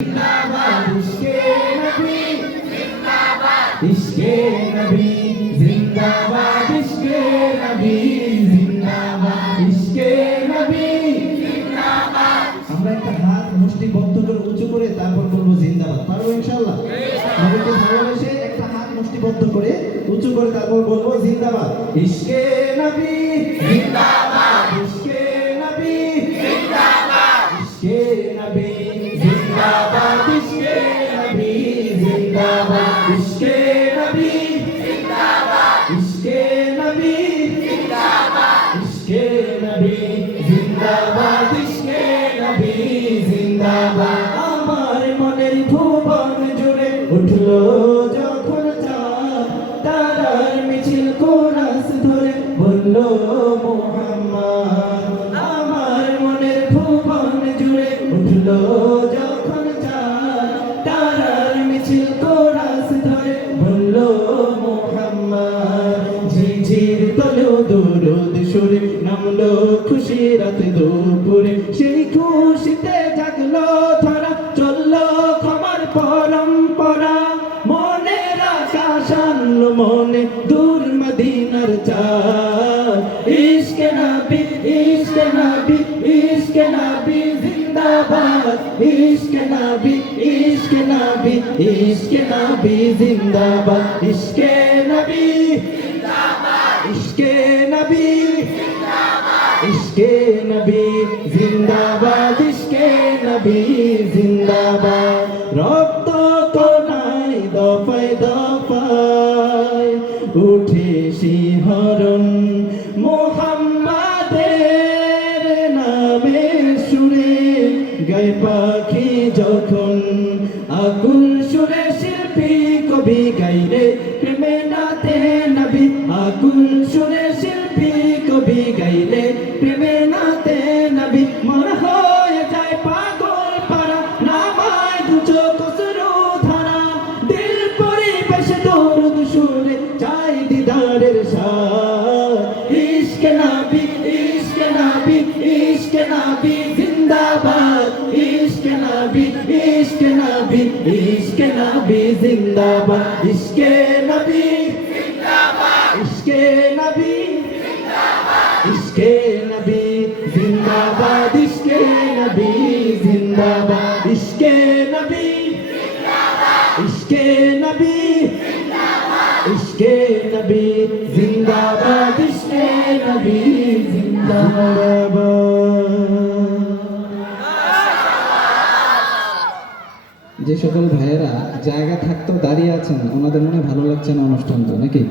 इश्क़े नबी जिंदाबाद, इश्क़े नबी जिंदाबाद, इश्क़े नबी जिंदाबाद। আমরা একটা হাত মুষ্টিবদ্ধ করে উঁচু করে তারপর বলবো জিন্দাবাদ। পারবো ইনশাআল্লাহ? নবীকে ভালোবেসে একটা হাত মুষ্টিবদ্ধ করে উঁচু করে তারপর বলবো জিন্দাবাদ। ইশ্क़ে নবী জিন্দাবাদ, ইশ্क़ে নবী জিন্দাবাদ, ইশ্क़ে নবী জিন্দাবাদ, ইশ্क़ে নবী জিন্দাবাদ, ইশ্क़ে নবী জিন্দাবাদ, ইশ্क़ে নবী জিন্দাবাদ, ইশ্क़ে নবী জিন্দাবাদ, ইশ্क़ে নবী জিন্দাবাদ। আমার মনের ভুবন জুড়ে উঠলো যখন চাঁদ, তারার মিছিল কোরাস ধরে বললো মুহাম্মদ। আমার মনের ভুবন জুড়ে উঠলো যখন চাঁদ, তারার মিছিল কোরাস ধরে বললো মুহাম্মদ। ঝিঝির তলেও দরুদ সুরে নামলো খুশি রাত দুপুরে, সেই খুশিতে জাগলো ধরা চললো ক্ষমার পরম্পরা। মনের আকাশ আনলো মনে দূর মদিনার চাঁদ। ইশকে নবী, ইশকে নবী, ইশকে নবী জিন্দাবাদ, ইশকে নবী, ইশকে নবী, ইশকে নবী জিন্দাবাদ, ইশকে নবী জিন্দাবাদ, ইশকে নবী জিন্দাবাদ, ইশকে নবী জিন্দাবাদ, ইশকে নবী জিন্দাবাদ। রক্ত কোনায় দফায় দফায় উঠে শিহরণ, মুহাম্মাদের নামে সুরে গায় পাখি যখন। আকুল সুরে শিল্পী কবি গাইলে প্রেমে নাতে নবী, আকুল সুরে শিল্পী কবি গাইলে প্রেমে নাতে নবী। মন হয়ে যায় পাগল পারা, নামায় দু চোখ অশ্রু ধারা, দিল পরিবেশ দরুদ সুরে চাই দিদারের স্বাদ। ইশকে নবী, ইশকে নবী, ইশকে নবী জিন্দাবাদ, ইশকে নবী, ইশকে নবী, ইশকে নবী জিন্দাবাদ, ইশকে নবী জিন্দাবাদ, ইশকে নবী জিন্দাবাদ, ইশকে নবী জিন্দাবাদ, ইশকে নবী জিন্দাবাদ, ইশকে নবী জিন্দাবাদ, ইশকে নবী জিন্দাবাদ, ইশকে নবী জিন্দাবাদ, ইশকে নবী জিন্দাবাদ। যে সকল ভাইয়েরা জায়গা থাকতেও দাঁড়িয়ে আছেন, ওনাদের মনে ভালো লাগছে না অনুষ্ঠানটা নাকি?